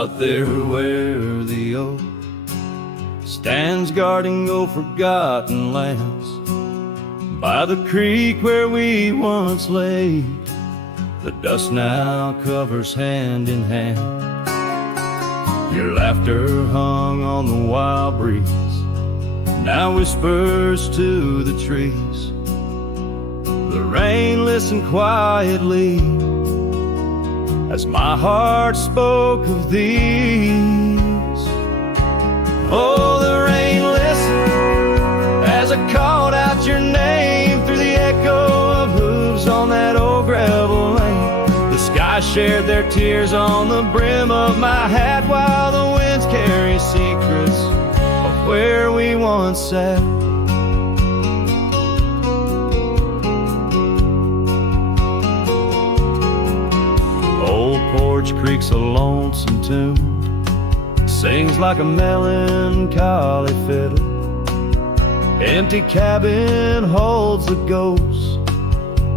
Out there where the oak stands guarding old forgotten lands, by the creek where we once lay, the dust now covers hand in hand. Your laughter hung on the wild breeze, now whispers to the trees. The rain listened quietly as my heart spoke of these. Oh, the rain listened as I called out your name through the echo of hooves on that old gravel lane. The sky shared their tears on the brim of my hat, while the winds carry secrets of where we once sat. Old Porch Creek's a lonesome tune, sings like a melancholy fiddle. Empty cabin holds the ghost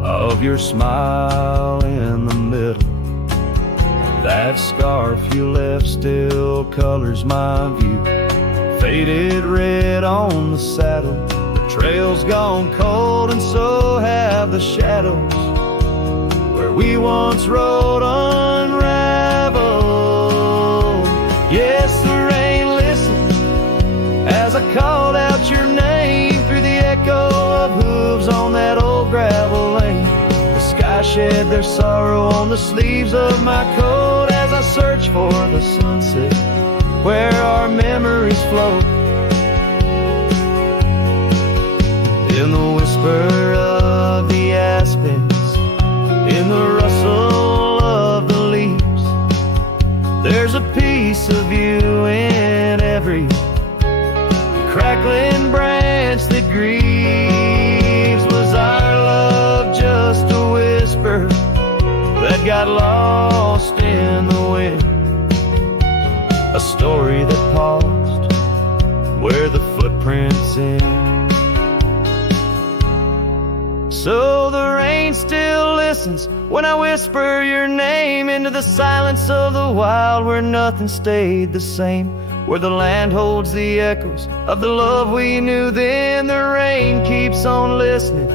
of your smile in the middle. That scarf you left still colors my view, faded red on the saddle. The trail's gone cold and so have the shadows where we once rode unraveled. Yes, the rain listened as I called out your name through the echo of hooves on that old gravel lane. The sky shed their sorrow on the sleeves of my coat as I search for the sunset where our memories float. In the whisper of the aspens, in the rustle of the leaves, there's a piece of you in every crackling branch that grieves. Was our love just a whisper that got lost in the wind? A story that paused where the footprints end. So the rain still listens when I whisper your name into the silence of the wild, where nothing stayed the same, where the land holds the echoes of the love we knew then. The rain keeps on listening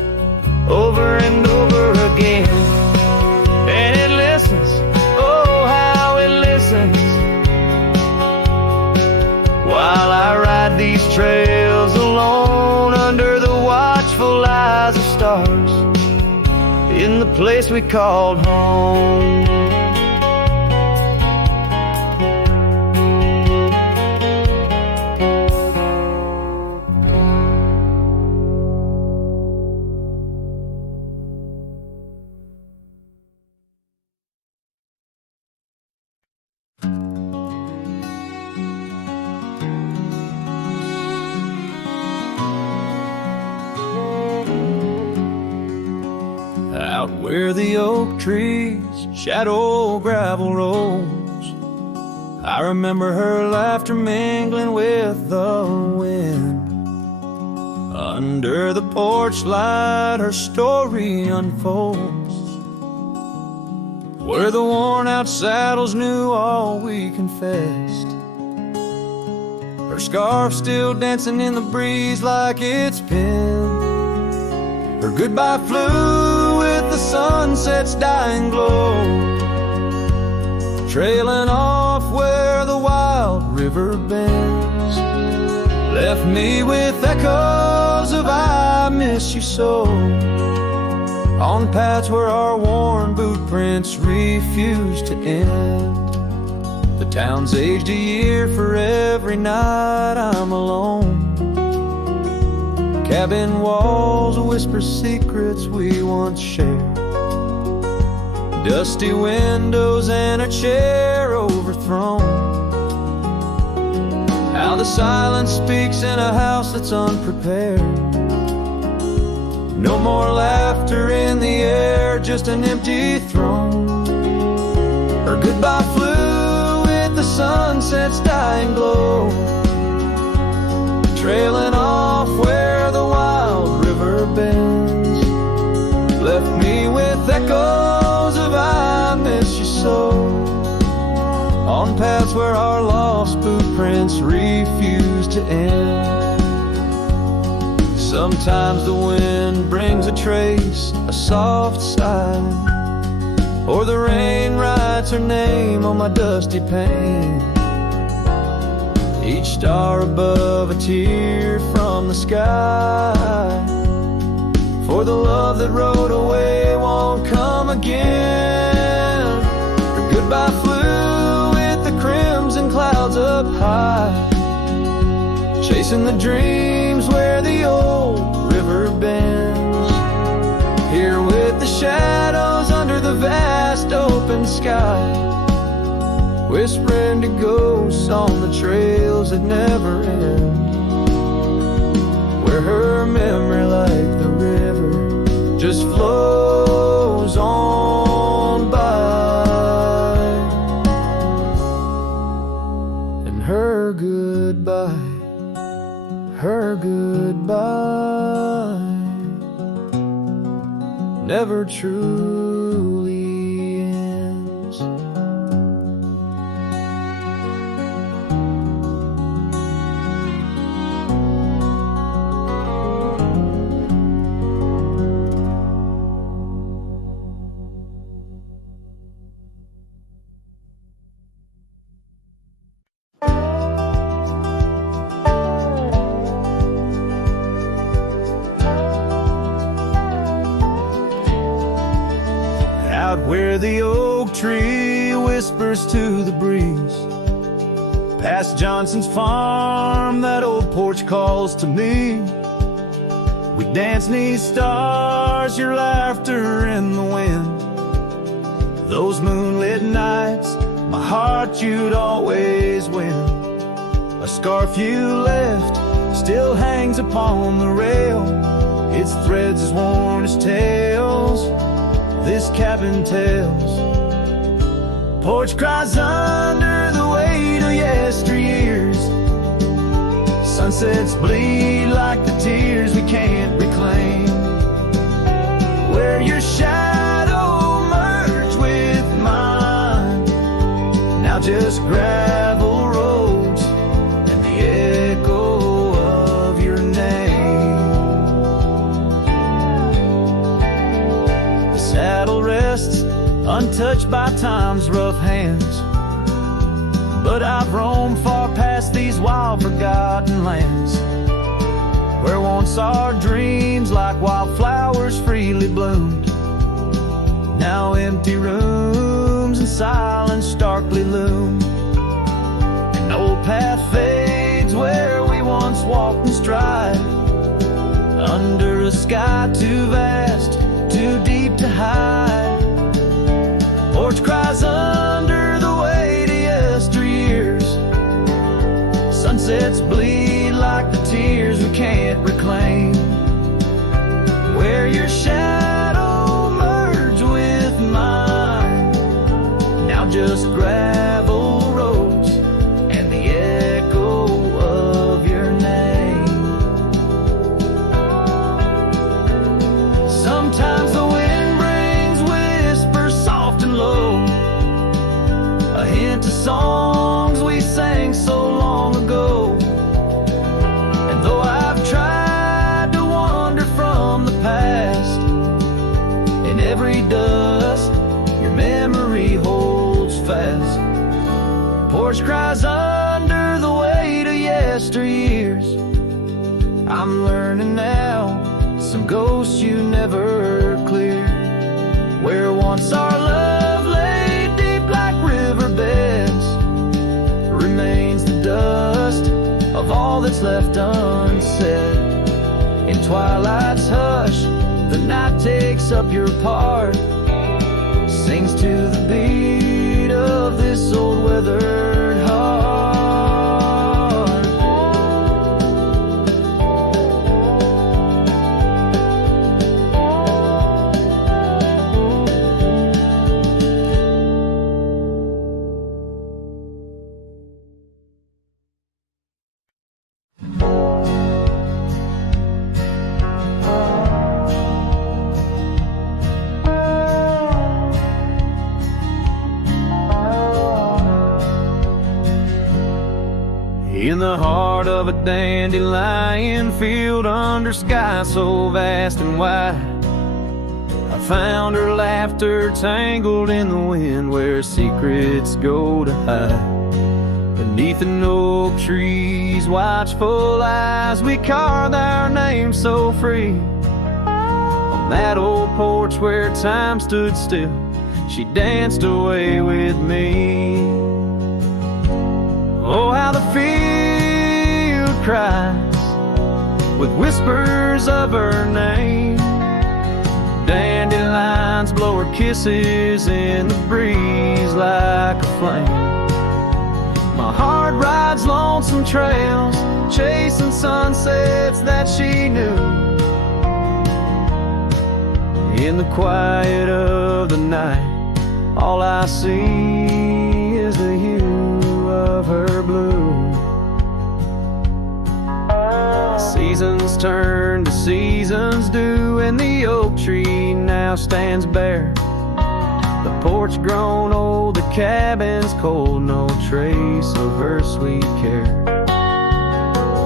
over and over again, and it listens, oh how it listens, while I ride these trails alone under the watchful eyes of stars in the place we called home. Out where the oak trees shadow gravel rolls, I remember her laughter mingling with the wind. Under the porch light her story unfolds, where the worn out saddles knew all we confessed. Her scarf still dancing in the breeze like it's been. Her goodbye flew with the sunset's dying glow, trailing off where the wild river bends. Left me with echoes of I miss you so, on paths where our worn boot prints refuse to end. The town's aged a year for every night I'm alone. Cabin walls whisper secrets we once shared, dusty windows and a chair overthrown. How the silence speaks in a house that's unprepared. No more laughter in the air, just an empty throne. Her goodbye flew with the sunset's dying glow, trailing off where the wild river bends. Left me with echoes of I miss you so, on paths where our lost footprints refuse to end. Sometimes the wind brings a trace, a soft sigh, or the rain writes her name on my dusty pane. Each star above a tear from the sky, for the love that rode away won't come again. Her goodbye flew with the crimson clouds up high, chasing the dreams where the old river bends. Here with the shadows under the vast open sky, whispering to ghosts on the trails that never end, where her memory like the river just flows on by. And her goodbye never truly ends. Out where the oak tree whispers to the breeze, past Johnson's farm, that old porch calls to me. We dance 'neath stars, your laughter in the wind. Those moonlit nights, my heart you'd always win. A scarf you left still hangs upon the rail, its threads as worn as tales this cabin tells. Porch cries under the weight of yesteryears. Sunsets bleed like the tears we can't reclaim, where your shadow merged with mine, now just gravel roads and the echo of your name. The saddle rests untouched by time's rough hands, but I've roamed far past these wild forgotten lands, where once our dreams like wildflowers freely bloomed. Now empty rooms and silence starkly loom. An old path fades where we once walked in stride, under a sky too vast, too deep to hide. Porch cries under the weight of yesteryears. Sunsets bleed like the tears we can't reclaim, where your shadow merged with mine, now just gravel roads and the echo of your name. Sometimes the wind brings whispers soft and low, a hint of songs we sang so long ago. And though I've tried to wander from the past, in every dust your memory holds fast. Porch cries under the weight of yesteryears. I'm learning now, some ghosts you never cleared, where once our love lay deep like riverbeds, remains the dust of all that's left unsaid. In twilight's hush, the night takes up your part, sings to the beat of this old weathered heart. dandelion field under sky so vast and wide. I found her laughter tangled in the wind where secrets go to hide. Beneath an oak tree's watchful eyes, we carved our names so free. On that old porch where time stood still, she danced away with me. Oh, how the field cries with whispers of her name. Dandelions blow her kisses in the breeze like a flame. My heart rides lonesome trails, chasing sunsets that she knew. In the quiet of the night, all I see is the hue of her blue. Seasons turn to seasons do, and the oak tree now stands bare. The porch grown old, the cabin's cold, no trace of her sweet care.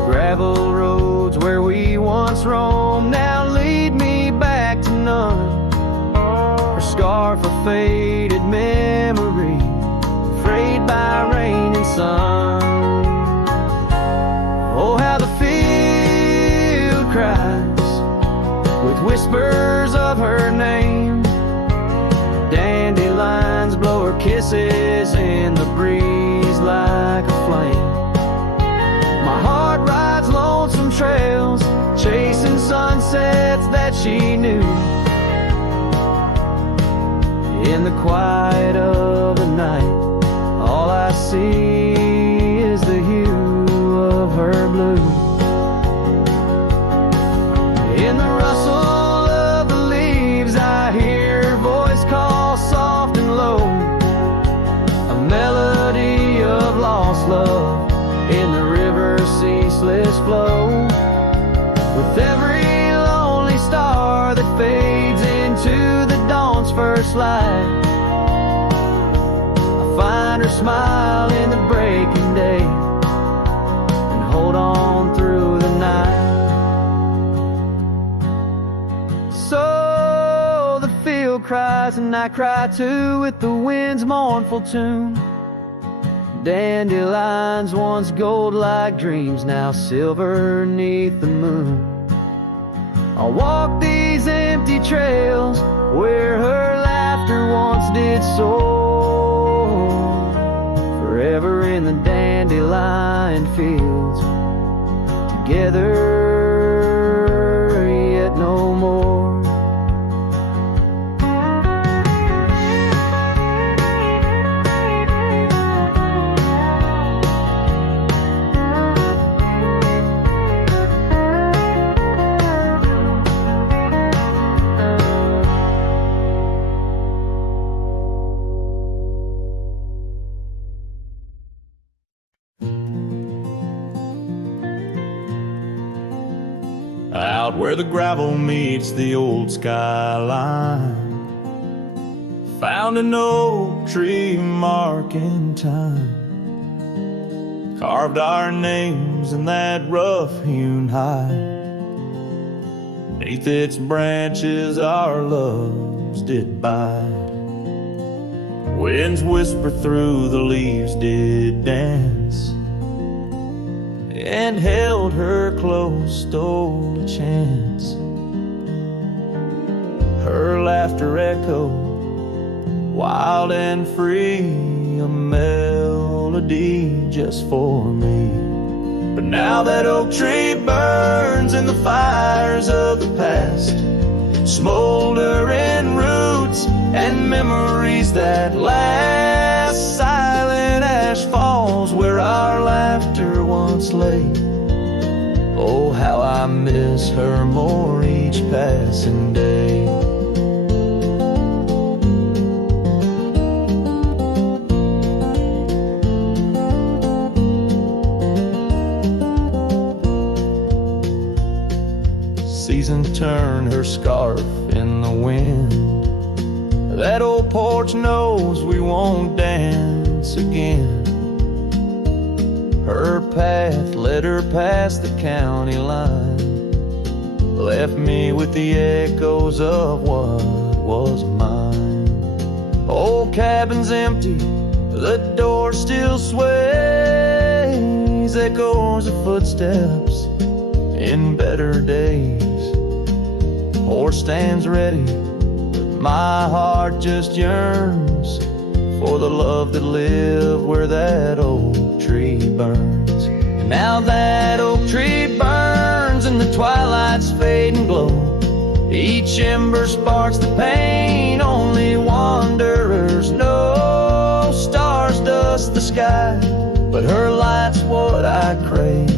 Gravel roads where we once roamed now lead me back to none. Her scarf a faded memory, frayed by rain and sun. Oh, how the field cries with whispers of her name. Dandelions blow her kisses in the breeze like a flame. My heart rides lonesome trails, chasing sunsets that she knew. In the quiet of the night, all I see is the hue of her blue. In the rustle of the leaves, I hear her voice call soft and low, a melody of lost love in the river's ceaseless flow. With every lonely star that fades into the dawn's first light, I find her smile in the breaking day and hold on through the night. So the field cries and I cry too with the wind's mournful tune. Dandelions once gold like dreams, now silver neath the moon. I'll walk these empty trails where her laughter once did soar. Forever in the dandelion fields, together yet no more. Out where the gravel meets the old skyline, found an oak tree mark in time, carved our names in that rough-hewn hide. Beneath its branches our loves did bide. Winds whisper through the leaves did dance, and held her close, stole a chance. Her laughter echoed, wild and free, a melody just for me. But now that oak tree burns in the fires of the past, smoldering roots and memories that last. Silent ash falls where our laughter once lay. Oh, how I miss her more each passing day. Seasons turn her scarf in the wind. That old porch knows we won't dance again. Her path led her past the county line, left me with the echoes of what was mine. Old cabin's empty, the door still sways, echoes of footsteps in better days. Horse stands ready, but my heart just yearns for the love that lived where that oak tree burns. And now that oak tree burns and the twilight's fading glow, each ember sparks the pain only wanderers know. Stars dust the sky, but her light's what I crave,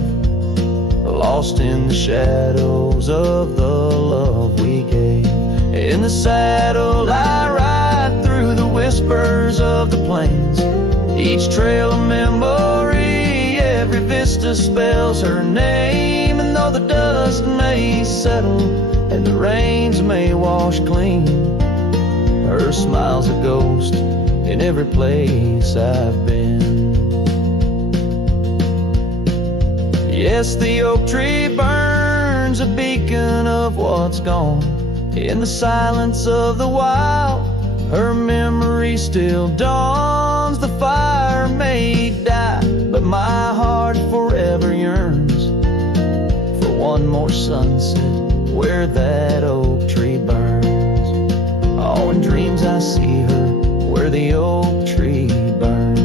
lost in the shadows of the love we gave. In the saddle I ride through the whispers of the plains, each trail a memory, every vista spells her name. And though the dust may settle and the rains may wash clean, her smile's a ghost in every place I've been. Yes, the oak tree burns, a beacon of what's gone. In the silence of the wild, her memory still dawns. The fire may die, but my heart forever yearns for one more sunset where that oak tree burns. Oh, in dreams I see her where the oak tree burns.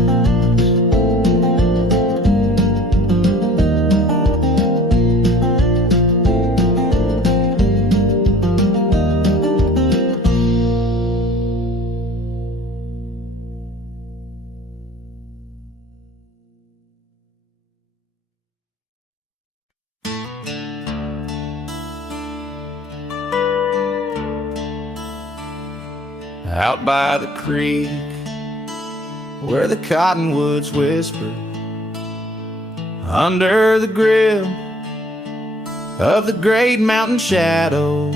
Out by the creek, where the cottonwoods whisper, under the grill of the great mountain shadow,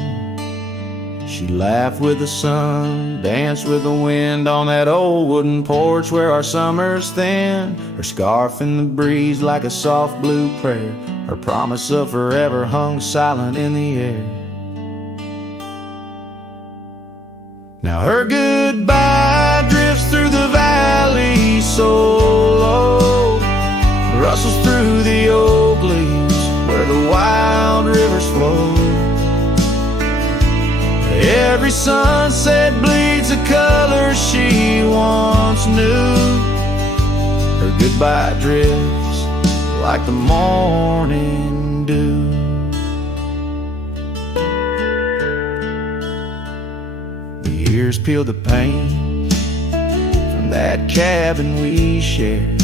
she laughed with the sun, danced with the wind on that old wooden porch where our summers thin. Her scarf in the breeze like a soft blue prayer, her promise of forever hung silent in the air. Now her goodbye drifts through the valley so low, rustles through the oak leaves where the wild rivers flow. Every sunset bleeds a color she once knew. Her goodbye drifts like the morning dew. Years peel the paint from that cabin we shared,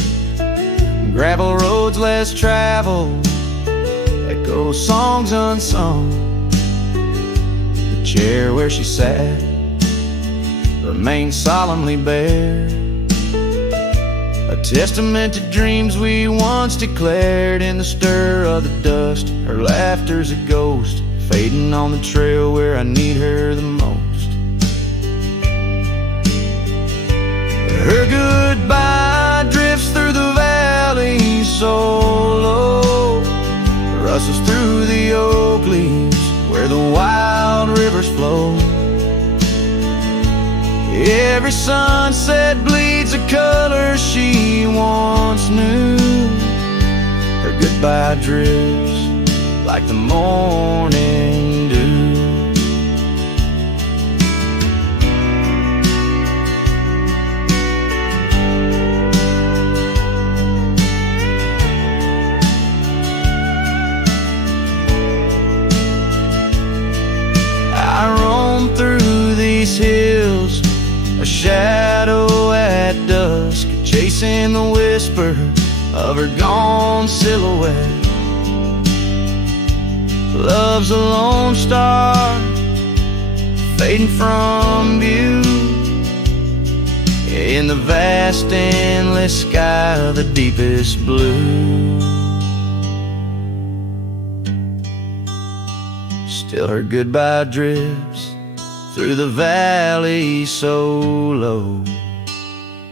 gravel roads less traveled, echo songs unsung. The chair where she sat remains solemnly bare, a testament to dreams we once declared. In the stir of the dust, her laughter's a ghost, fading on the trail where I need her the most. Her goodbye drifts through the valley so low, rustles through the oak leaves where the wild rivers flow. Every sunset bleeds a color she once knew. Her goodbye drifts like the morning dew. I roam through these hills, a shadow at dusk, chasing the whisper of her gone silhouette. Love's a lone star, fading from view, in the vast endless sky of the deepest blue. Still her goodbye drifts through the valley so low,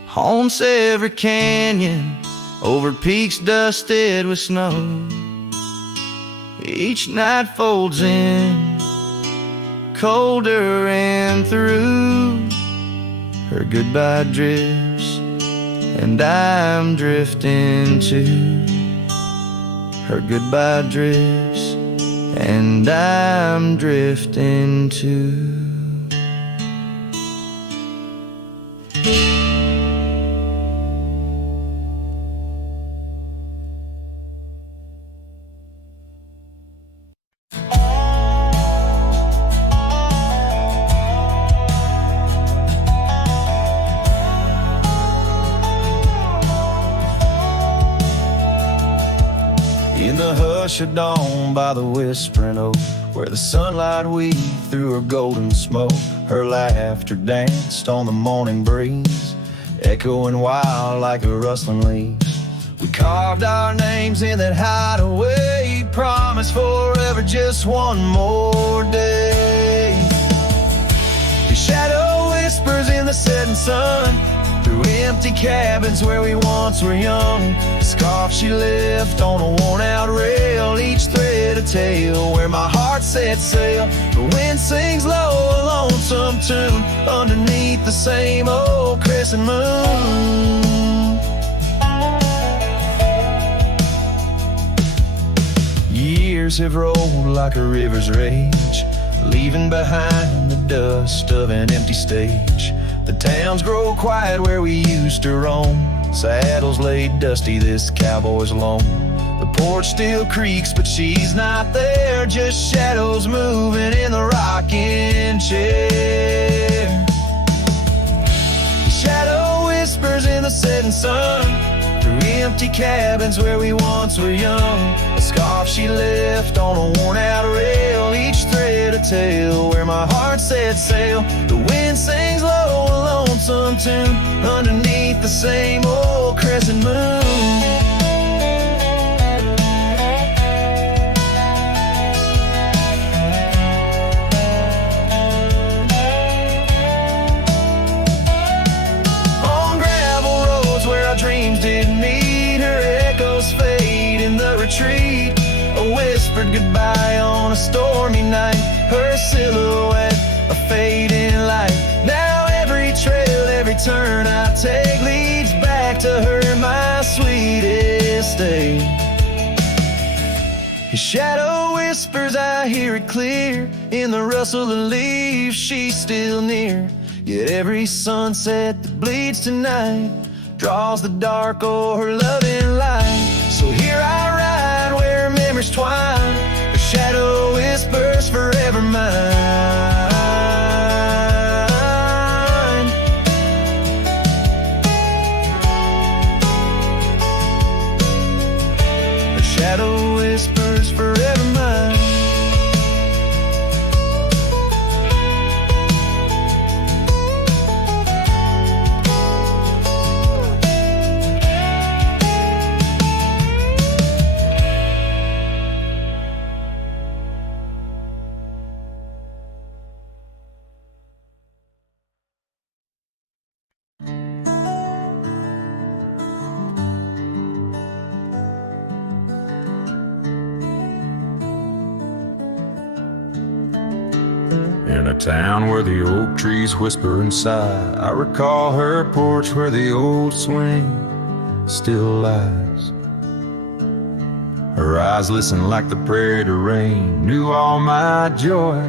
haunts every canyon over peaks dusted with snow. Each night folds in colder, and through her goodbye drifts, and I'm drifting too. Her goodbye drifts, and I'm drifting too. In the hush of dawn by the whispering oak, where the sunlight weaved through her golden smoke, her laughter danced on the morning breeze, echoing wild like a rustling leaves. We carved our names in that hideaway, promised forever just one more day. The shadow whispers in the setting sun, through empty cabins where we once were young. The scarf she left on a worn-out rail, each thread a tale where my heart set sail. The wind sings low a lonesome tune underneath the same old crescent moon. Years have rolled like a river's rage, leaving behind the dust of an empty stage. The towns grow quiet where we used to roam, saddles laid dusty, this cowboy's alone. The porch still creaks, but she's not there, just shadows moving in the rocking chair. The shadow whispers in the setting sun, through empty cabins where we once were young. A scarf she left on a worn-out rail, each thread a tale where my heart set sail. The wind sings low a lonesome tune underneath the same old crescent moon. Dreams didn't meet, her echoes fade in the retreat. A whispered goodbye on a stormy night, her silhouette a fading light. Now every trail, every turn I take leads back to her, my sweetest day. His shadow whispers, I hear it clear, in the rustle of leaves she's still near. Yet every sunset that bleeds tonight draws the dark o'er her loving light. So here I ride where memories twine, the shadow whispers forever mine. The shadow whispers forever mine. In a town where the oak trees whisper and sigh, I recall her porch where the old swing still lies. Her eyes listened like the prairie to rain, knew all my joy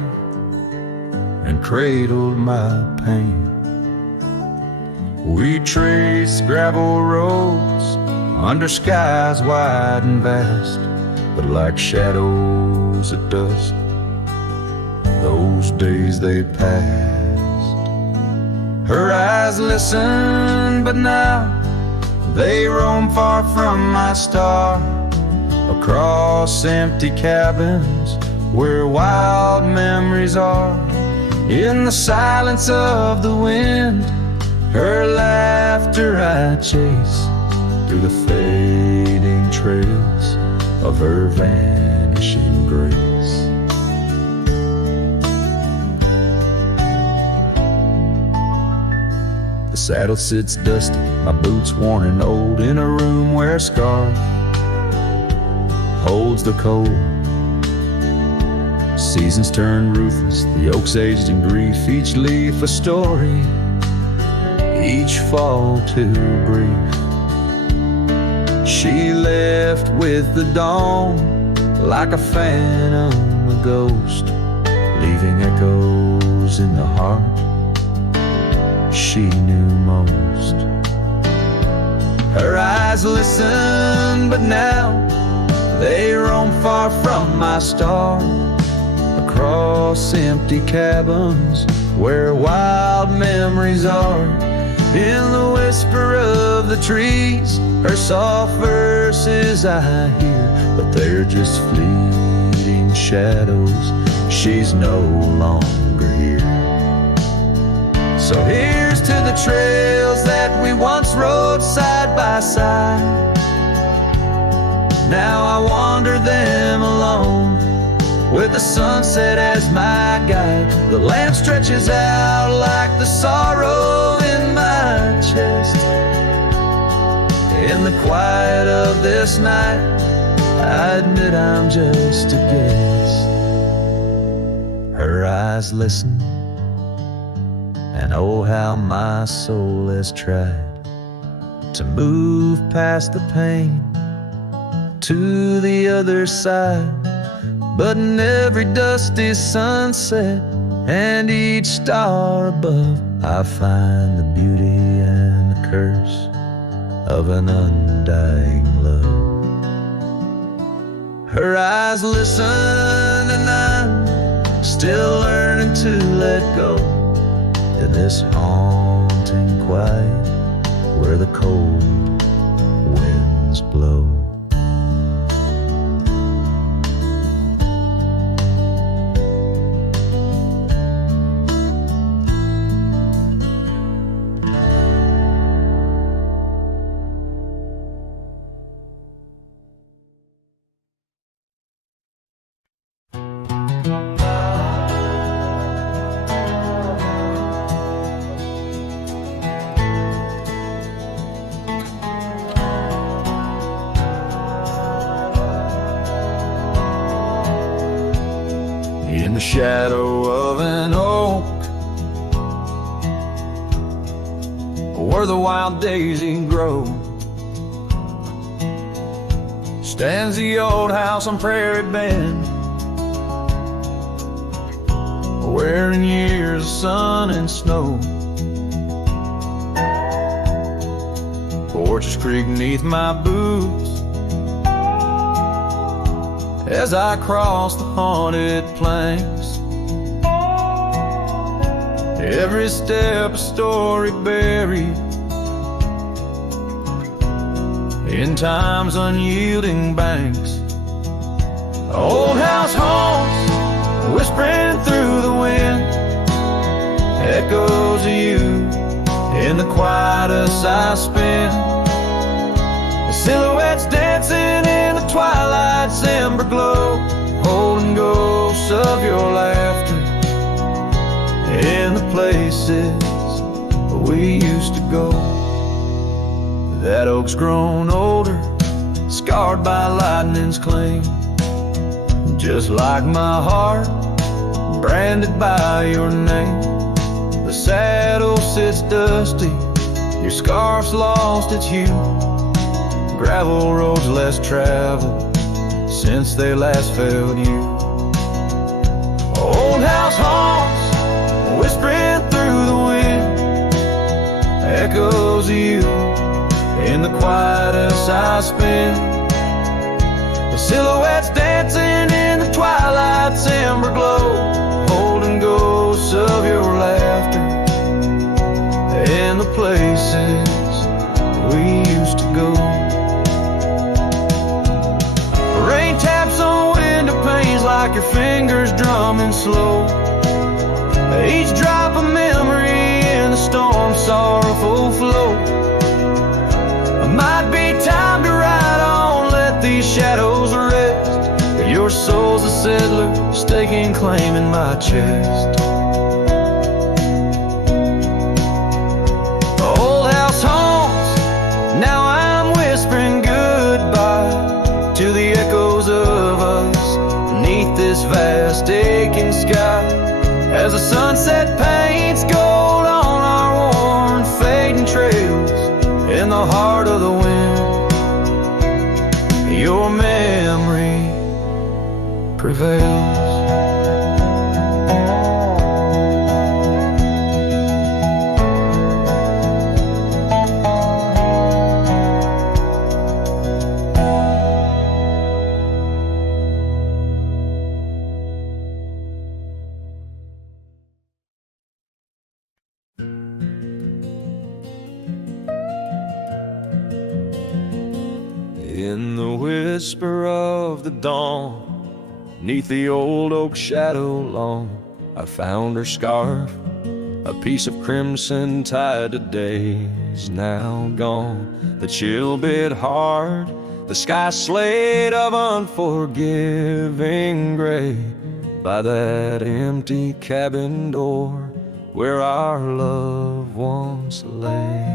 and cradled my pain. We traced gravel roads under skies wide and vast, but like shadows at dusk, those days they passed. Her eyes listen, but now they roam far from my star, across empty cabins where wild memories are. In the silence of the wind, her laughter I chase through the fading trails of her vanishing grace. The saddle sits dusty, my boots worn and old, in a room where a scar holds the cold. Seasons turn ruthless, the oaks aged in grief, each leaf a story, each fall too brief. She left with the dawn, like a phantom, a ghost, leaving echoes in the heart she knew most. Her eyes listen, but now they roam far from my star, across empty cabins where wild memories are. In the whisper of the trees, her soft verses I hear, but they're just fleeting shadows. She's no longer here. So here's to the trails that we once rode side by side. Now I wander them alone, with the sunset as my guide. The land stretches out like the sorrow in my chest. In the quiet of this night, I admit I'm just a guest. Her eyes listen, and oh how my soul has tried to move past the pain to the other side. But in every dusty sunset and each star above, I find the beauty and the curse of an undying love. Her eyes listen, and I'm still learning to let go in this haunting quiet where the cold winds blow. In the shadow of an oak, where the wild daisy grows, stands the old house on Prairie Bend, where in years of sun and snow, porches creak neath my boots as I cross the haunted planks. Every step a story buried in time's unyielding banks. The old house haunts, whispering through the wind, echoes of you in the quietest I spend. The silhouettes dancing in the twilight's ember glow, holding ghosts of your laughter in the places we used to go. That oak's grown older, scarred by lightning's cling, just like my heart, branded by your name. The saddle sits dusty, your scarf's lost its hue, gravel roads less traveled since they last felt you. Old house haunts, whispering through the wind, echoes of you in the quietest I spend. The silhouettes dancing in the twilight's ember glow, holding ghosts of your laughter in the places we used to go. Rain taps on window panes like your fingers drumming slow, each drop a memory in the storm's sorrowful flow. Might be time to ride on, let these shadows rest. Your soul's a settler, staking claim in my chest. evening sky as the sunset paints gold on our worn, fading trails in the heart of the wind. Your memory prevails. In the whisper of the dawn, 'neath the old oak shadow long, I found her scarf, a piece of crimson tied to days now gone. The chill bit hard, the sky slate of unforgiving gray, by that empty cabin door where our loved ones lay.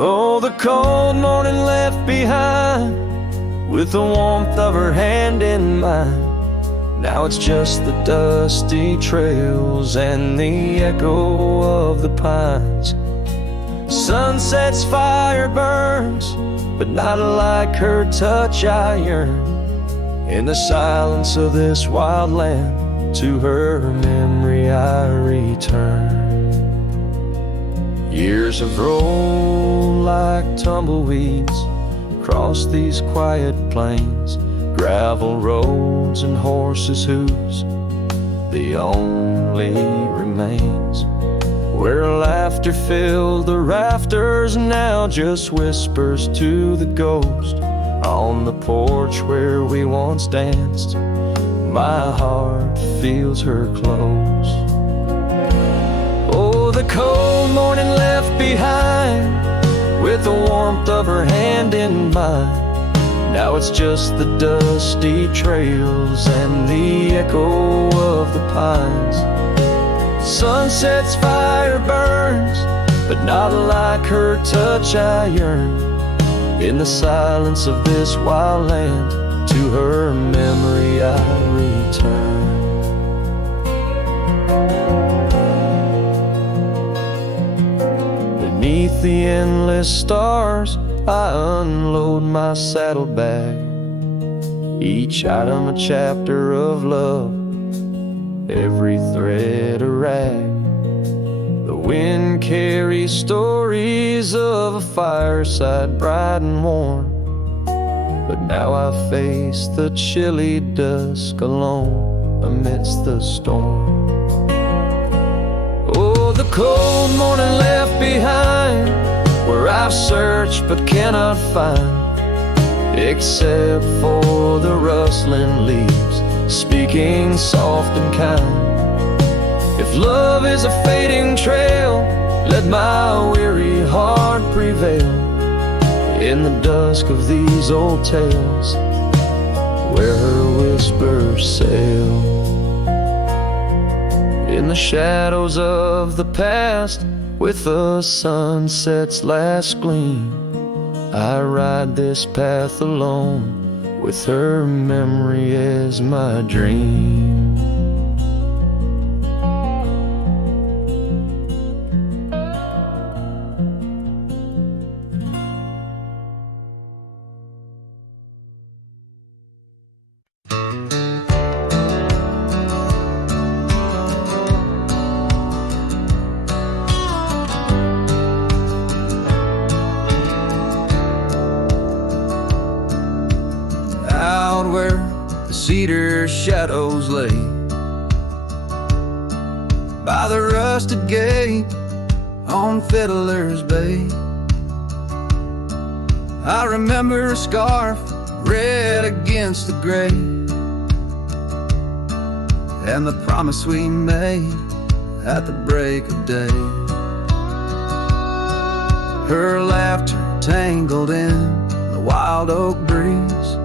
Oh, the cold morning left behind, with the warmth of her hand in mine. Now it's just the dusty trails and the echo of the pines. Sunset's fire burns, but not like her touch I yearn. In the silence of this wild land, to her memory I return. Years have rolled like tumbleweeds across these quiet plains, gravel roads and horses' hooves, the only remains. Where laughter filled the rafters, now just whispers to the ghost. On the porch where we once danced, my heart feels her close. Oh, the cold morning left behind, with the warmth of her hand in mine. Now it's just the dusty trails and the echo of the pines. Sunset's fire burns, but not like her touch I yearn. In the silence of this wild land, to her memory I return. Beneath the endless stars, I unload my saddlebag, each item a chapter of love, every thread a rag. The wind carries stories of a fireside bright and warm, but now I face the chilly dusk alone amidst the storm. Oh, the cold morning left behind, where I've searched but cannot find, except for the rustling leaves speaking soft and kind. If love is a fading trail, let my weary heart prevail in the dusk of these old tales, where her whispers sail. In the shadows of the past, with the sunset's last gleam, I ride this path alone, with her memory as my dream. Cedar shadows lay by the rusted gate on Fiddler's Bay. I remember a scarf red against the gray, and the promise we made at the break of day. Her laughter tangled in the wild oak breeze,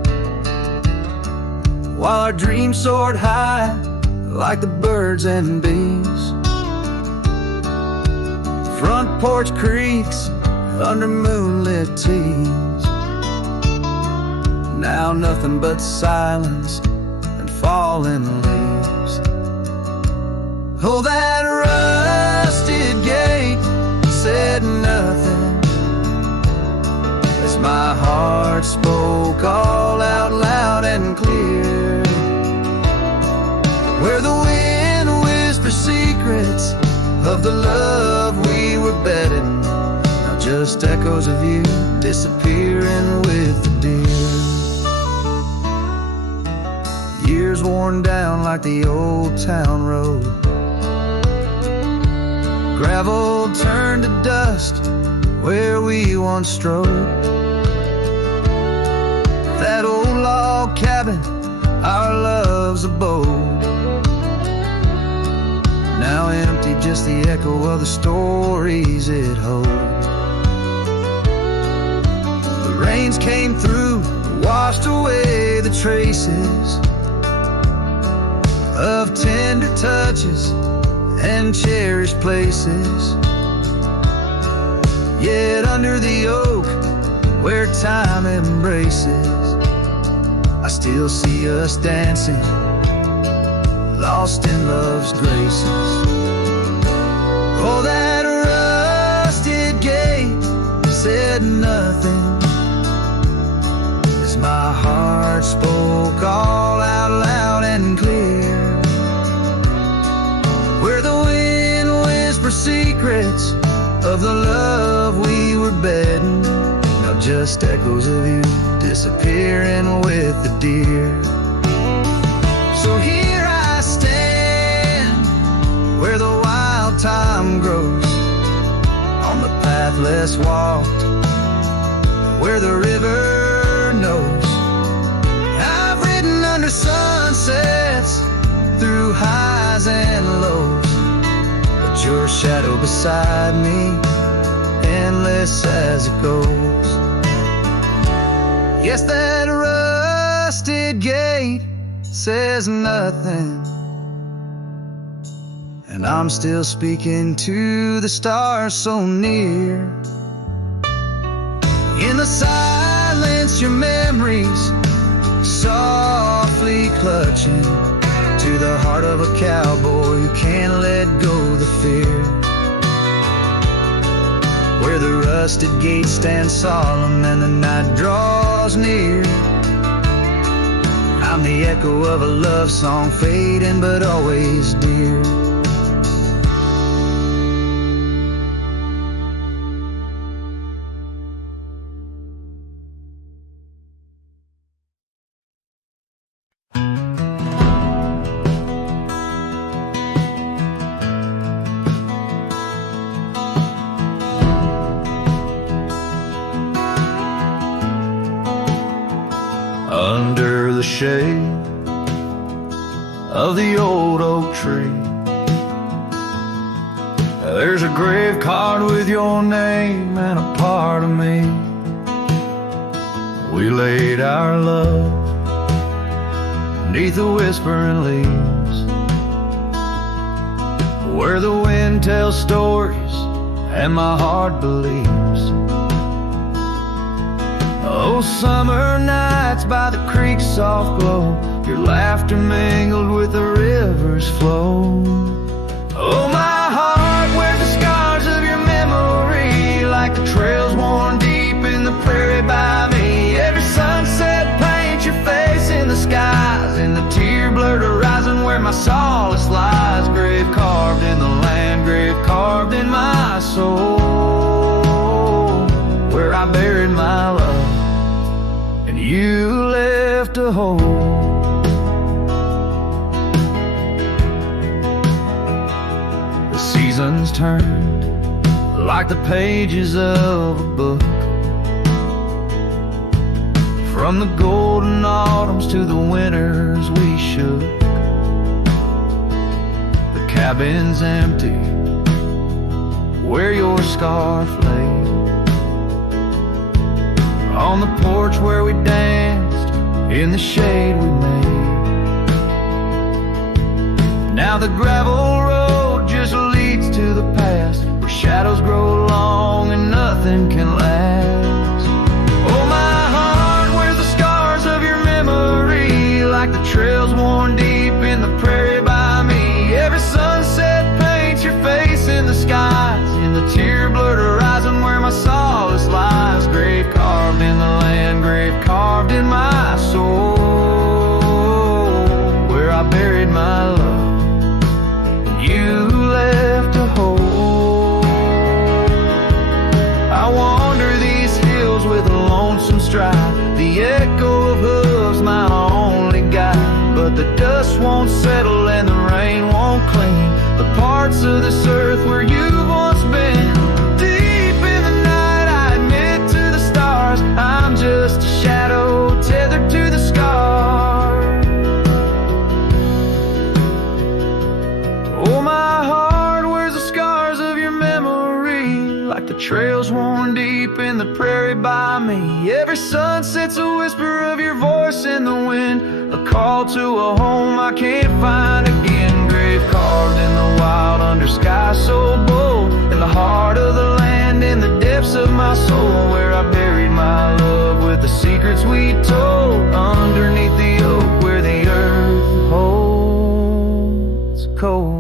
while our dreams soared high like the birds and bees. Front porch creaks under moonlit tees, now nothing but silence and falling leaves. Oh, that rusted gate said nothing as my heart spoke all out loud and clear. Where the wind whispers secrets of the love we were betting, now just echoes of you disappearing with the deer. Years worn down like the old town road, gravel turned to dust where we once strode. That old log cabin, our love's abode, now empty, just the echo of the stories it holds. The rains came through, washed away the traces of tender touches and cherished places. Yet under the oak where time embraces, I still see us dancing, lost in love's graces. Oh, that rusted gate said nothing as my heart spoke all out loud and clear. Where the wind whispers secrets of the love we were betting, now just echoes of you disappearing with the deer. So here I stand where the wild time grows, on the path less walked, where the river knows. I've ridden under sunsets, through highs and lows, but your shadow beside me, endless as it goes. Yes, that rusted gate says nothing, and I'm still speaking to the stars so near. In the silence, your memories softly clutching to the heart of a cowboy who can't let go the fear. Where the rusted gate stands solemn and the night draws near, I'm the echo of a love song fading but always dear. Under the shade of the old oak tree, there's a grave card with your name and a part of me. We laid our love neath the whispering leaves, where the wind tells stories and my heart believes. Oh, summer nights by the creek's soft glow, your laughter mingled with the river's flow. Oh, my heart wears the scars of your memory, like the trails worn deep in the prairie by me. Every sunset paints your face in the skies, in the tear-blurred horizon where my solace lies. Grave carved in the land, grave carved in my soul, where I buried my love and you left a hole. The seasons turned like the pages of a book, from the golden autumns to the winters we shook. The cabin's empty where your scarf lay, on the porch where we danced in the shade we made. Now the gravel road just leads to the past, where shadows grow long and nothing can last. Oh, my heart wears the scars of your memory, like the trails worn deep in the prairie by me. Every sunset parts of this earth where you've once been. Deep in the night, I admit to the stars, I'm just a shadow tethered to the scars. Oh, my heart wears the scars of your memory, like the trails worn deep in the prairie by me. Every sunset's a whisper of your voice in the wind, a call to a home I can't find again. Grave carved in the wild under sky so bold, in the heart of the land, in the depths of my soul, where I buried my love with the secrets we told, underneath the oak where the earth holds cold.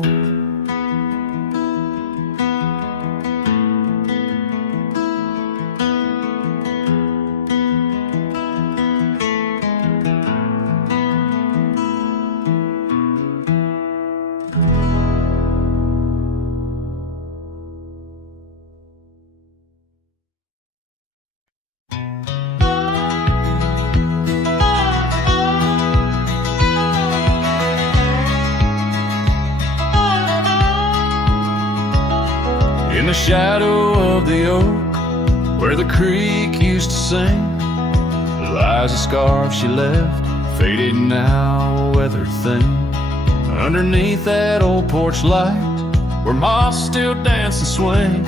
In the shadow of the oak, where the creek used to sing, lies a scarf she left, faded now, weather thin. Underneath that old porch light, where moss still dance and swing,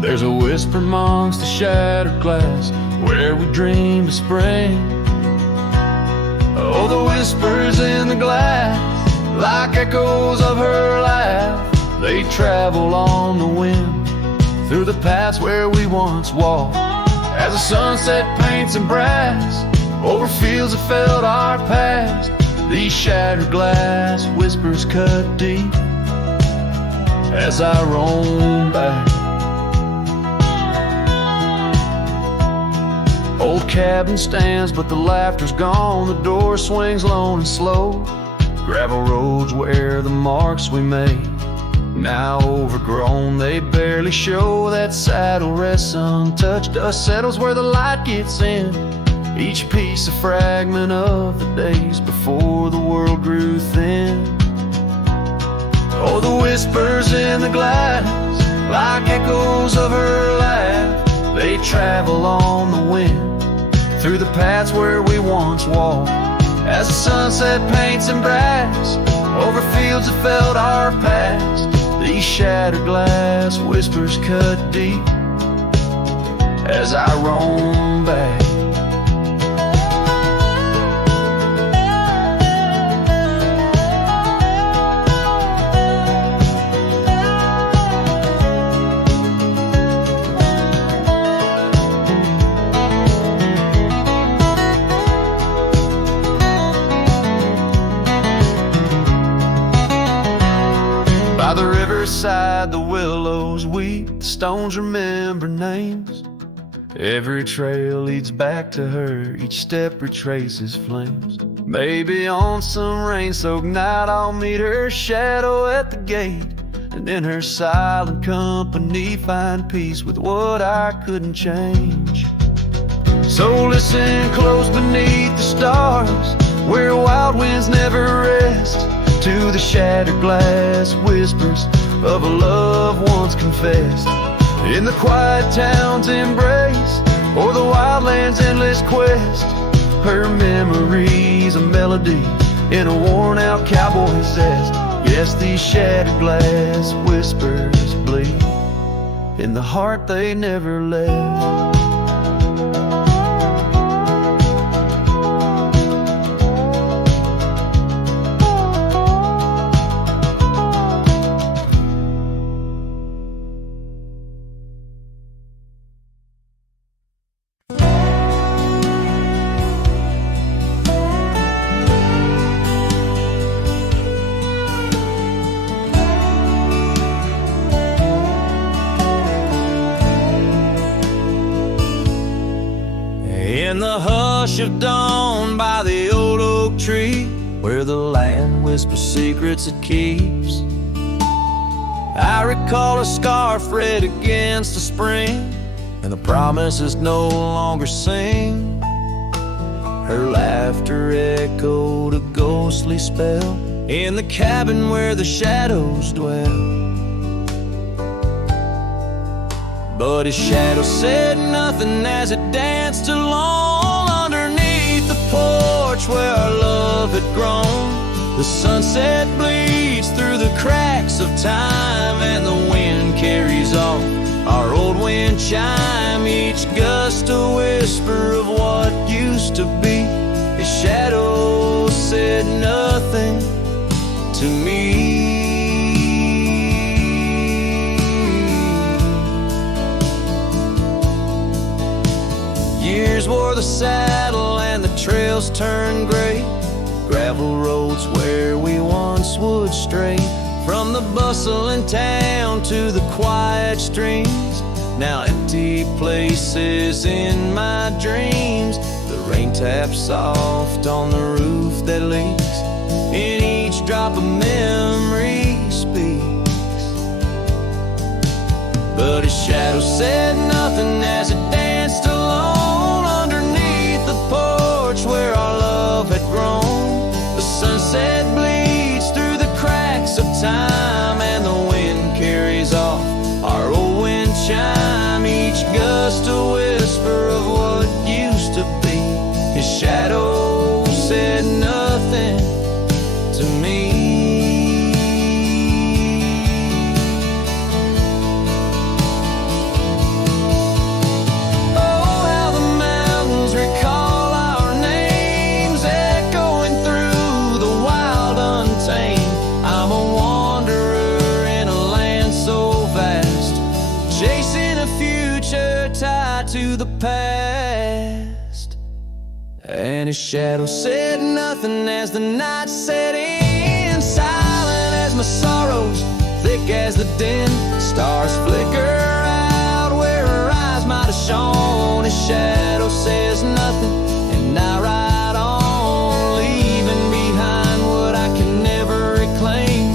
there's a whisper amongst the shattered glass, where we dreamed of spring. Oh, the whispers in the glass, like echoes of her laugh, they travel on the wind, through the paths where we once walked, as the sunset paints in brass over fields that felt our past. These shattered glass whispers cut deep as I roam back. Old cabin stands, but the laughter's gone. The door swings lone and slow. Gravel roads where the marks we made, now overgrown, they barely show. That saddle rests untouched, dust settles where the light gets in, each piece a fragment of the days before the world grew thin. Oh, the whispers in the glass, like echoes of her laugh, they travel on the wind, through the paths where we once walked, as the sunset paints in brass over fields that felt our past. These shattered glass whispers cut deep as I roam back. By the riverside, the willows weep, the stones remember names. Every trail leads back to her, each step retraces flames. Maybe on some rain-soaked night I'll meet her shadow at the gate, and in her silent company find peace with what I couldn't change. So listen close beneath the stars, where wild winds never rest, to the shattered glass whispers of a love once confessed. In the quiet town's embrace, or the wildland's endless quest, her memory's a melody in a worn-out cowboy zest. Yes, these shattered glass whispers bleed in the heart they never left. In the hush of dawn by the old oak tree, where the land whispers secrets it keeps, I recall a scarf red against the spring, and the promises no longer sing. Her laughter echoed a ghostly spell in the cabin where the shadows dwell, But his shadow said nothing as it danced along underneath the porch where our love had grown. The sunset bleeds through the cracks of time, and the wind carries off our old wind chime. Each gust a whisper of what used to be. His shadow said nothing to me. Years wore the saddle and the trails turned gray. Gravel roads where we once would stray. From the bustling town to the quiet streams, now empty places in my dreams. The rain taps soft on the roof that leaks. In each drop a memory speaks. But his shadow said nothing as it danced alone underneath the porch where our love had grown. The sunset bleeds through the cracks of time, and the wind carries off our old wind chime. Each gust a whisper of what used to be. His shadow said nothing to me. To the past, and his shadow said nothing as the night set in. Silent as my sorrows, thick as the din. Stars flicker out where her eyes might have shone. His shadow says nothing, and I ride on, leaving behind what I can never reclaim.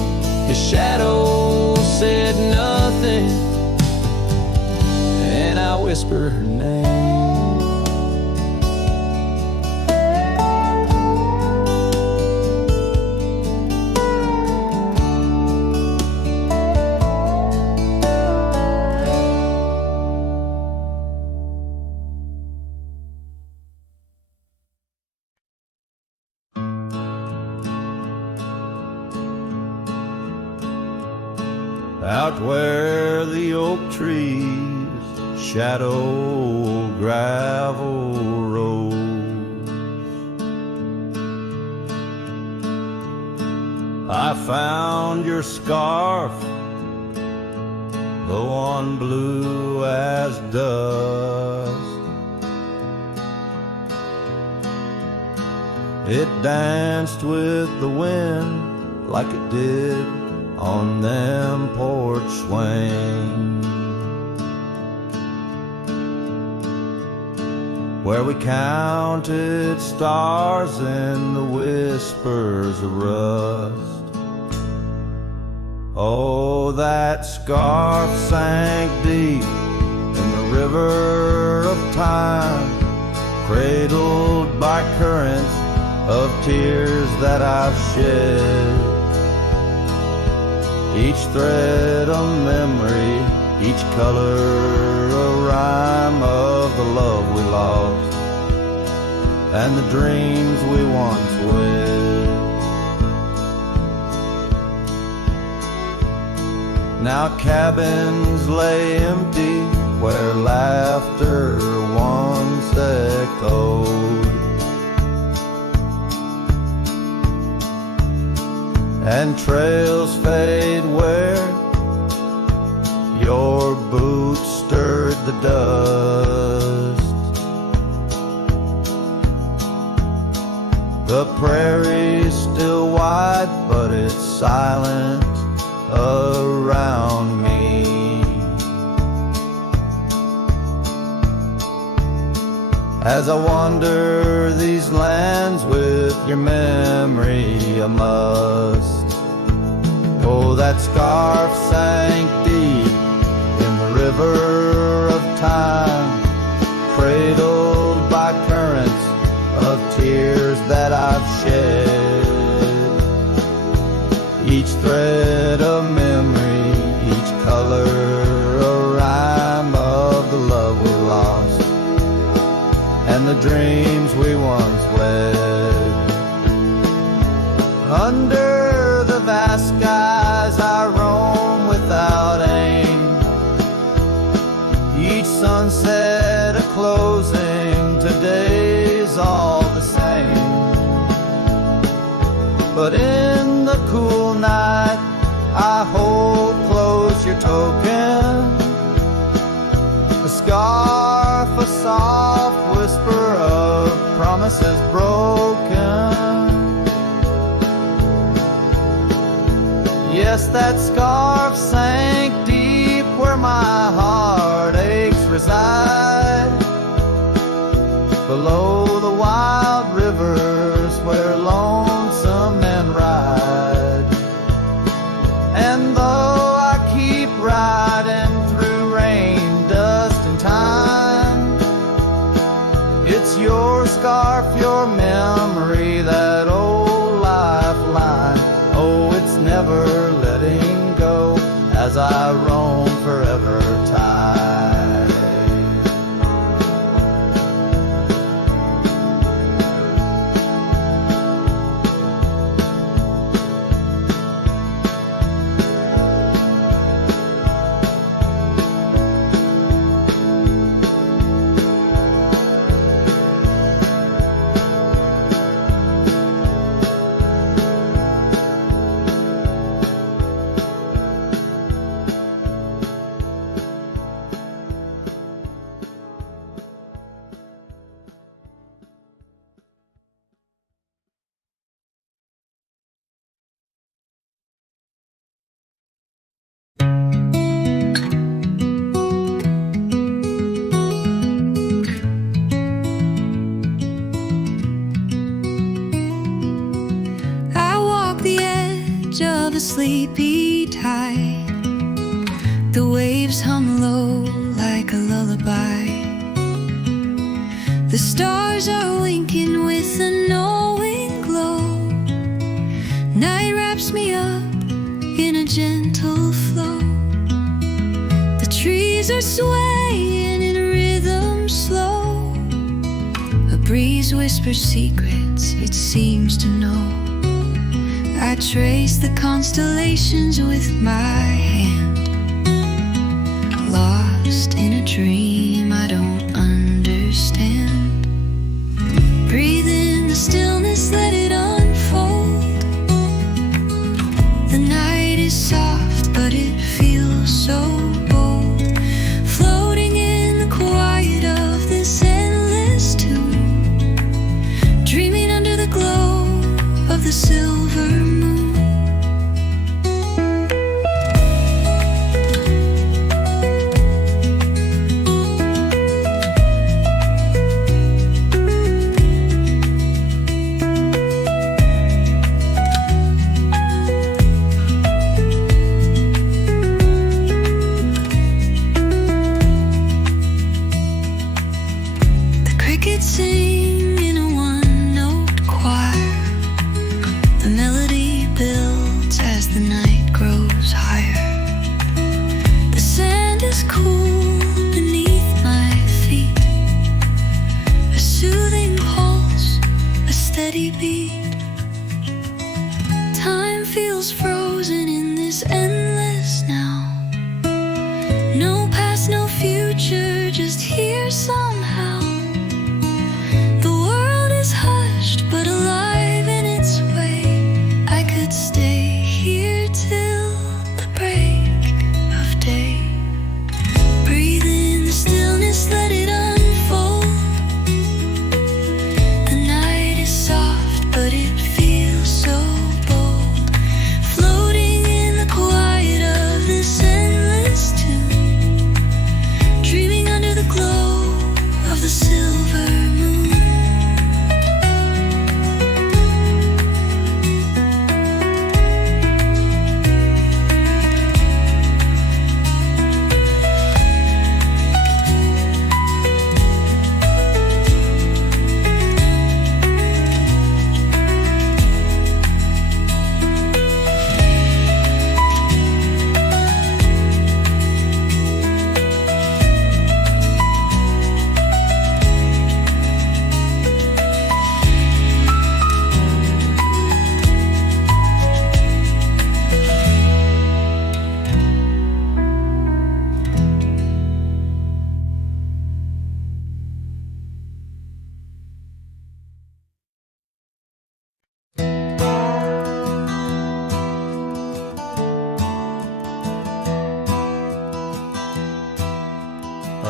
His shadow said nothing, and I whisper her name. Out where the oak trees shadow gravel roads, I found your scarf, the one blue as dust. It danced with the wind like it did on them porch swings, where we counted stars in the whispers of rust. Oh, that scarf sank deep in the river of time, cradled by currents of tears that I've shed. Each thread a memory, each color a rhyme of the love we lost and the dreams we once wed. Now cabins lay empty where laughter once echoed, and trails fade where your boots stirred the dust. The prairie's still wide, but it's silent around me. As I wander these lands with your memory, I must. Oh, that scarf sank deep in the river of time, cradled by currents of tears that I've shed. Each thread a memory, each color a rhyme of the dreams we once led. Under the vast skies I roam without aim, each sunset a closing, today's all the same. But in the cool night I hold close your token, a scarf, a soft whisper of promises broken. Yes, that scarf sank deep where my heartaches reside, below the wild rivers where lonesome men ride. And though I keep riding through rain, dust and time, it's your scarf, your memory, that old lifeline. Oh, it's never letting go as I roam forever tied. Of a sleepy tide, the waves hum low like a lullaby. The stars are winking with a knowing glow. Night wraps me up in a gentle flow. The trees are swaying in rhythm slow. A breeze whispers secrets it seems to know. I trace the constellations with my hand, lost in a dream I don't understand. Breathe in the stillness, let it unfold. The night is soft, but it feels so bold, floating in the quiet of this endless tune, dreaming under the glow of the silver moon.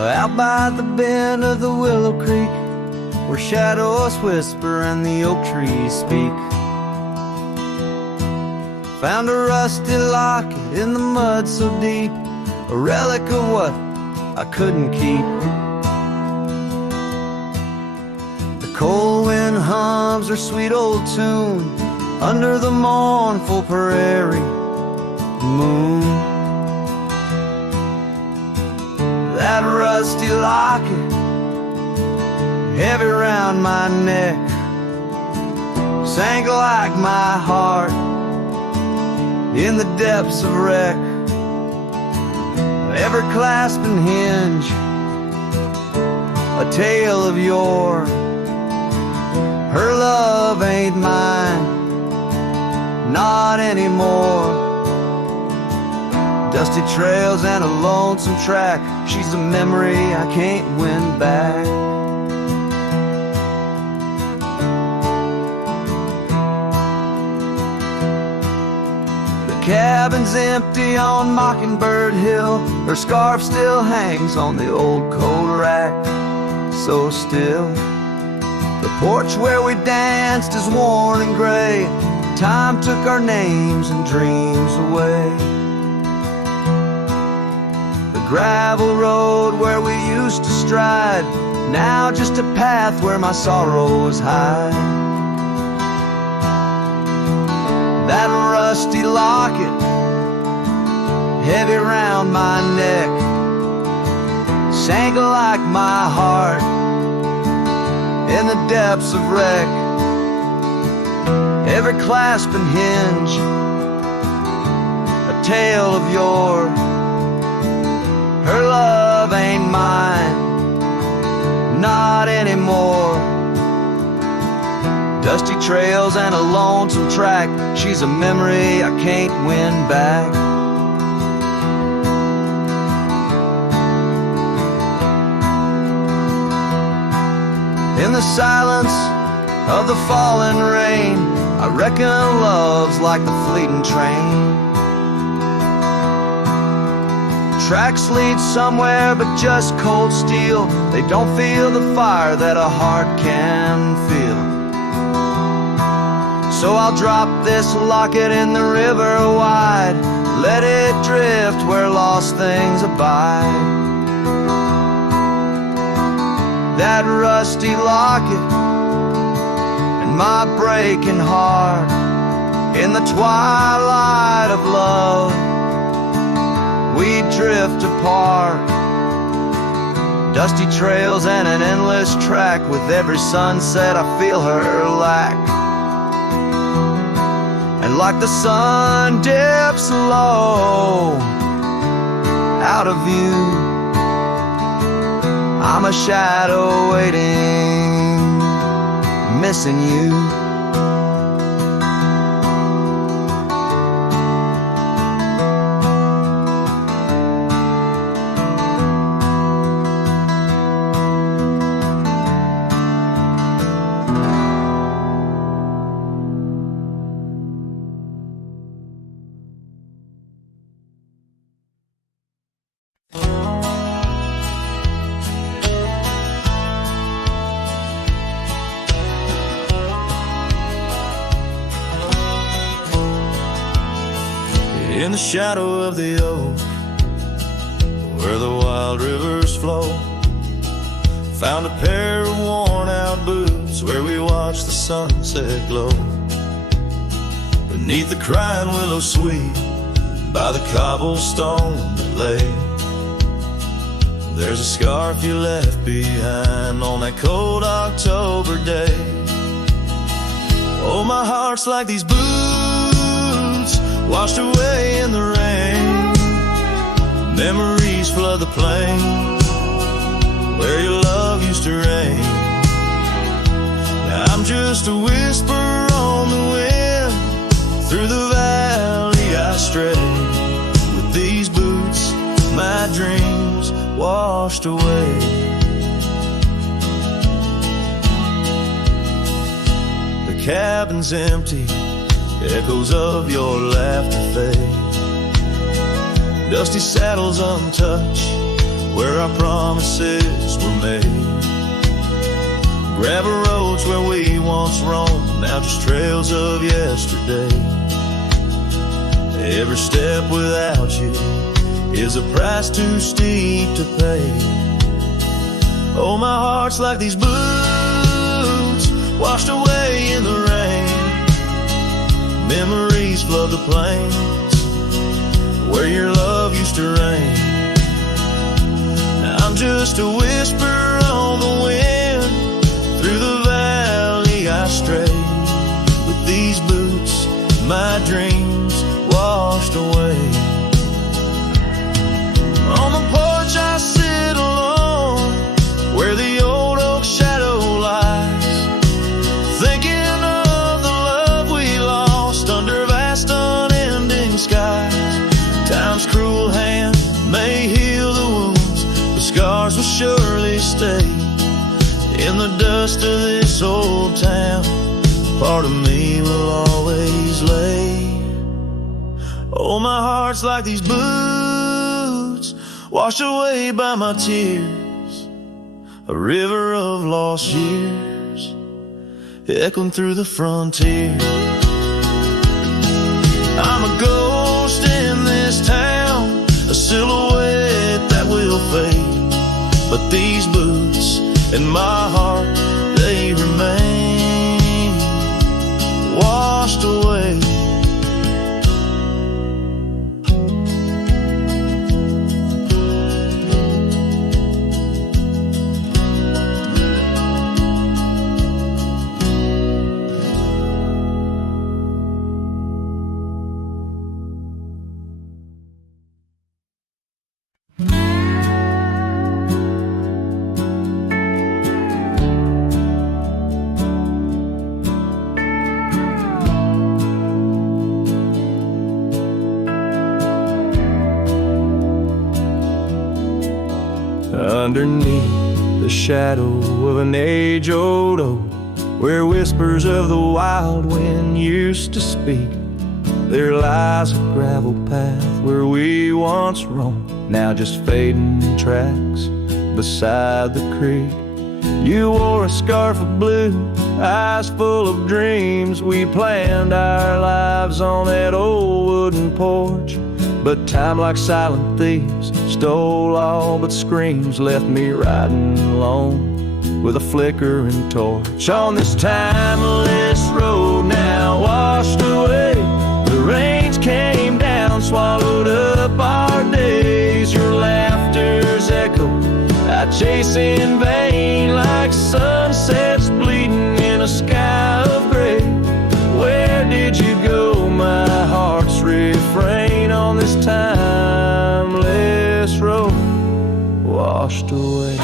out by the bend of the Willow Creek, where shadows whisper and the oak trees speak. Found a rusty locket in the mud so deep, a relic of what I couldn't keep. The cold wind hums her sweet old tune under the mournful prairie moon. That rusty locket, heavy round my neck, sank like my heart in the depths of wreck. Ever clasping hinge, a tale of yore. Her love ain't mine, not anymore. Dusty trails and a lonesome track, she's a memory I can't win back. The cabin's empty on Mockingbird Hill, her scarf still hangs on the old coat rack, so still. The porch where we danced is worn and gray, time took our names and dreams away. The gravel road where we used to stride, now just a path where my sorrows hide. That rusty locket, heavy round my neck, sank like my heart in the depths of wreck. Every clasp and hinge, a tale of yore. Her love ain't mine, not anymore. Dusty trails and a lonesome track, she's a memory I can't win back. In the silence of the falling rain, I reckon love's like the fleeting train. Tracks lead somewhere but just cold steel, they don't feel the fire that a heart can feel. So I'll drop this locket in the river wide, let it drift where lost things abide. That rusty locket and my breaking heart, in the twilight of love we drift apart. Dusty trails and an endless track, with every sunset I feel her lack. And like the sun dips low out of view, I'm a shadow waiting, missing you. In the shadow of the oak, where the wild rivers flow, found a pair of worn-out boots where we watched the sunset glow. Beneath the crying willow sweet, by the cobblestone that lay, there's a scarf you left behind on that cold October day. Oh, my heart's like these boots washed away in the rain. Memories flood the plain where your love used to reign. Now I'm just a whisper on the wind, through the valley I stray. With these boots, my dreams washed away. The cabin's empty, echoes of your laughter fade. Dusty saddles untouched, where our promises were made. Gravel roads where we once roamed, now just trails of yesterday. Every step without you is a price too steep to pay. Oh, my heart's like these boots washed away in the rain. Memories flood the plains where your love used to reign. Now I'm just a whisper on the wind. Through the valley I stray. With these boots, my dreams washed away. On the porch I sit alone, where the old oak shadow lies, thinking of the love we lost under vast unending skies. Time's cruel hand may heal the wounds, but scars will surely stay. In the dust of this old town, part of me will always lay. Oh, my heart's like these boots washed away by my tears, a river of lost years echoing through the frontier. I'm a ghost in this town, a silhouette that will fade, but these boots in my heart, they remain washed away. Underneath the shadow of an age-old oak, where whispers of the wild wind used to speak, there lies a gravel path where we once roamed, now just fading tracks beside the creek. You wore a scarf of blue, eyes full of dreams. We planned our lives on that old wooden porch, but time, like silent thieves, stole all but screams, left me riding alone with a flickering torch. On this timeless road now washed away, the rains came down, swallowed up our days. Your laughter's echo I chase in vain, like sunsets bleeding in a sky of gray. Where did you go, my heart's refrain, on this timeless road washed away?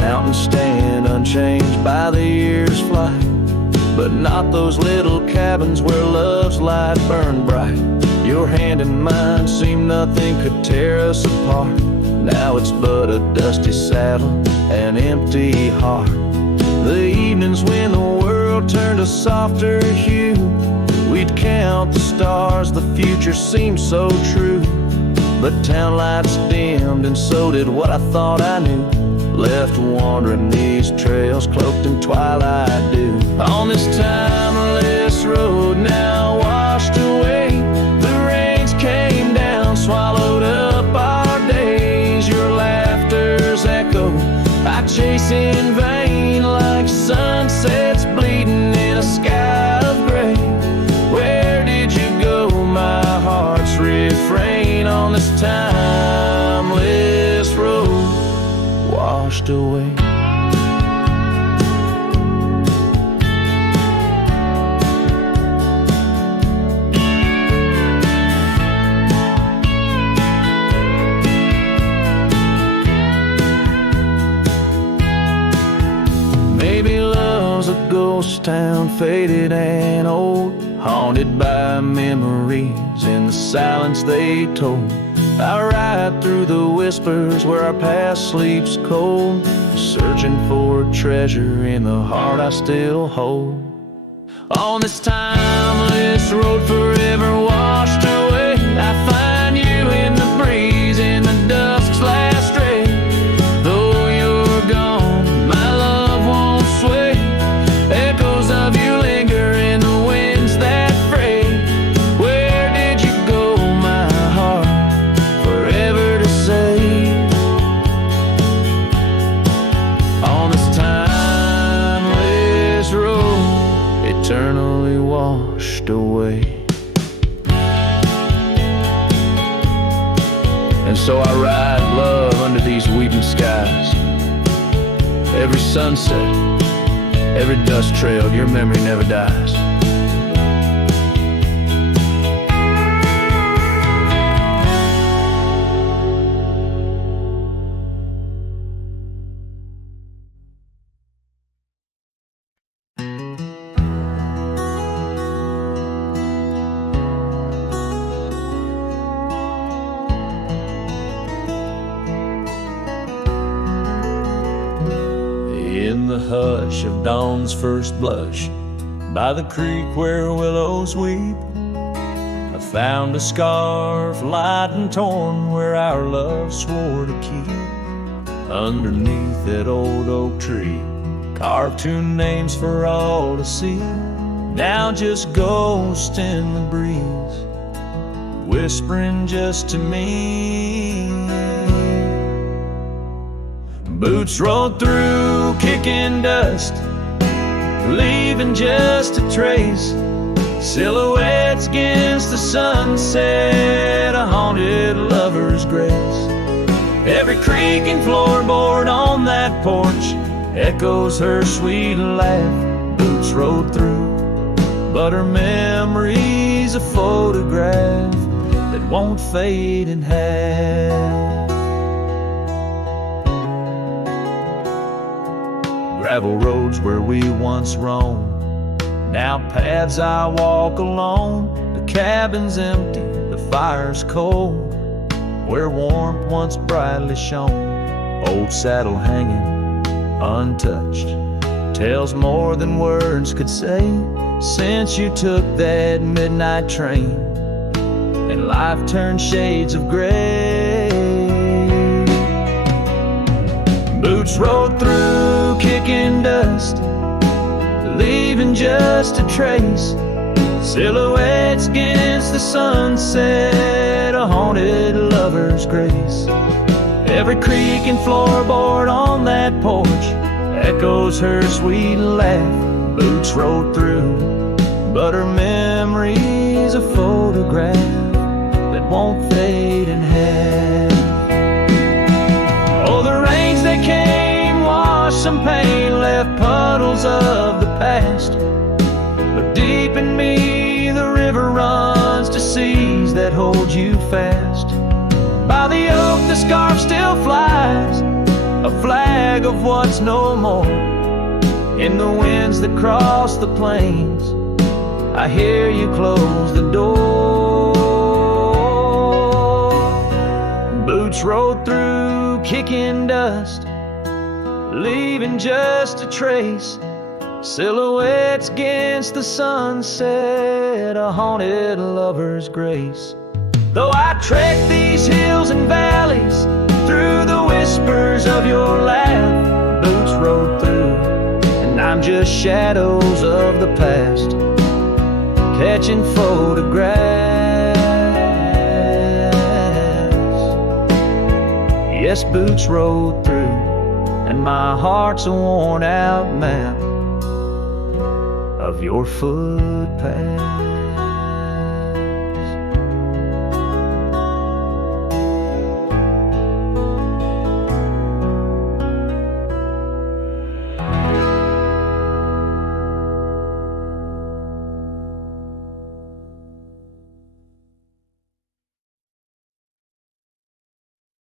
Mountains stand unchanged by the year's flight, but not those little cabins where love's light burned bright. Your hand in mine seemed nothing could tear us apart. Now it's but a dusty saddle, an empty heart. The evenings when the world turned a softer hue, we'd count the stars, the future seemed so true. But town lights dimmed, and so did what I thought I knew. Left wandering these trails, cloaked in twilight dew. On this timeless road now washed away, the rains came down, swallowed up our days. Your laughter's echo I chase in vain, like sunsets bleeding in a sky of gray. Where did you go, my heart's refrain, on this timeless road washed away? Maybe love's a ghost town, faded and old, haunted by memories in the silence they told. I ride through the whispers where our past sleeps cold, searching for a treasure in the heart I still hold. On this timeless road forever washed away, I find you in the breeze, in the dusk's last ray. Though you're gone, my love won't sway. Echoes of you linger in the winds that fray. Where did you go, my heart, forever to save? On this timeless road, eternally washed away. And so I ride love under these weeping skies. Every sunset, every dust trail, your memory never dies. In the hush of dawn's first blush, by the creek where willows weep, I found a scarf light and torn where our love swore to keep. Underneath that old oak tree, carved two names for all to see. Now just ghost in the breeze, whispering just to me. Boots rolled through, kicking dust, leaving just a trace. Silhouettes against the sunset, a haunted lover's grace. Every creaking floorboard on that porch echoes her sweet laugh. Boots rolled through, but her memory's a photograph that won't fade in half. Gravel roads where we once roamed, now paths I walk alone. The cabin's empty, the fire's cold, where warmth once brightly shone. Old saddle hanging untouched tells more than words could say. Since you took that midnight train and life turned shades of gray. Boots rolled through, kicking dust, leaving just a trace. Silhouettes against the sunset, a haunted lover's grace. Every creaking floorboard on that porch echoes her sweet laugh. Boots rolled through, but her memory's a photograph that won't fade in half. Oh, the rains that came washed some pain, left puddles of the past. But deep in me, the river runs to seas that hold you fast. By the oak, the scarf still flies, a flag of what's no more. In the winds that cross the plains, I hear you close the door. Boots rolled through, kicking dust, leaving just a trace. Silhouettes against the sunset, a haunted lover's grace. Though I trek these hills and valleys, through the whispers of your laugh, boots rolled through, and I'm just shadows of the past, catching photographs. Yes, boots rolled through, and my heart's a worn out map of your footpath.